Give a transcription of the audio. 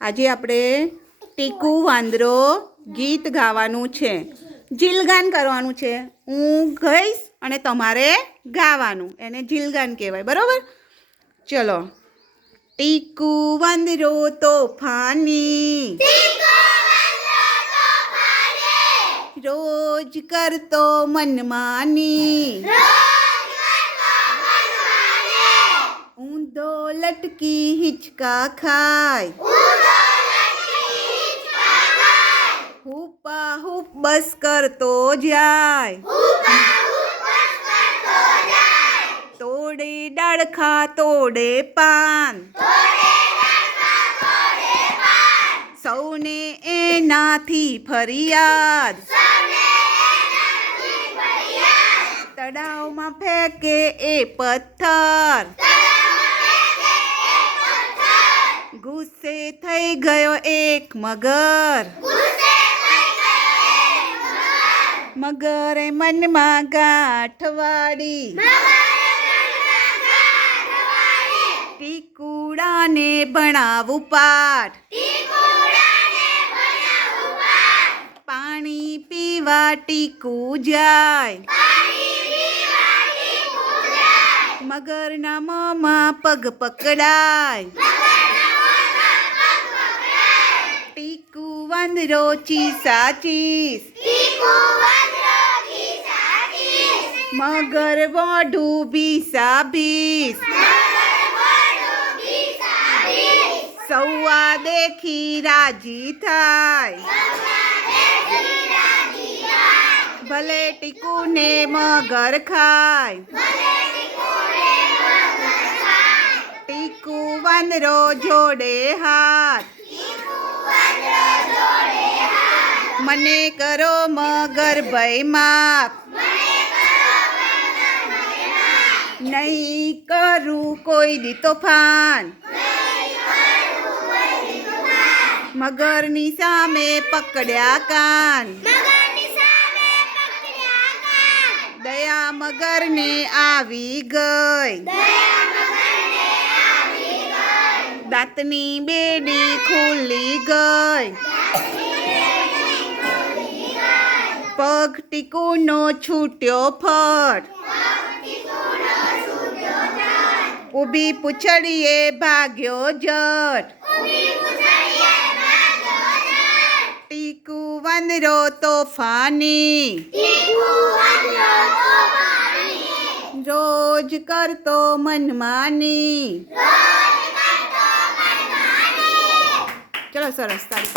આજે આપણે ટીકુ વાંદરો ગીત ગાવાનું છે. જીલગાન કરવાનું છે. હું ગઈશ અને તમારે ગાવાનું. એને જીલગાન કહેવાય, બરાબર? ચલો. ટીકુ વાંદરો તોફાની, રોજ કરતો મનમાની, ઊંધો લટકી હિંચકા ખાય, હુપા હુપ બસ કરતો જાય, તોડે ડાળખા તોડે પાન, સૌને એનાથી ફરિયાદ, તળાવમાં ફેંકે એ પથ્થર, ગુસ્સે થઈ ગયો એક મગર, મગરે મનમાં ગાંઠ વાળી, ટીકુડાને ભણાવું પાઠ, પાણી પીવા ટીકુ જાય, મગરના મોંમાં પગ પકડાય, ટીકુ વાંદરો ચીસા ચીસ, મગર મોઢું ભીસા ભીસ, સૌવા દેખી રાજી થાય, ભલે ટીકુને મગર ખાય, ટીકુ વાંદરો જોડે હાથ, મને કરો મગર ભય માફ, નહીં કરું કોઈ દી તોફાન, મગરની સામે પકડ્યા કાન, દયા મગરને આવી ગઈ, દાંતની બેડી ખુલી ગઈ, પગ ટીકુનો છૂટ્યો ફટ, ઊભી પૂંછડીએ ભાગ્યો જટ, ટીકુ વાંદરો તોફાની, રોજ કરતો મનમાની. ચલો સરસ, તારી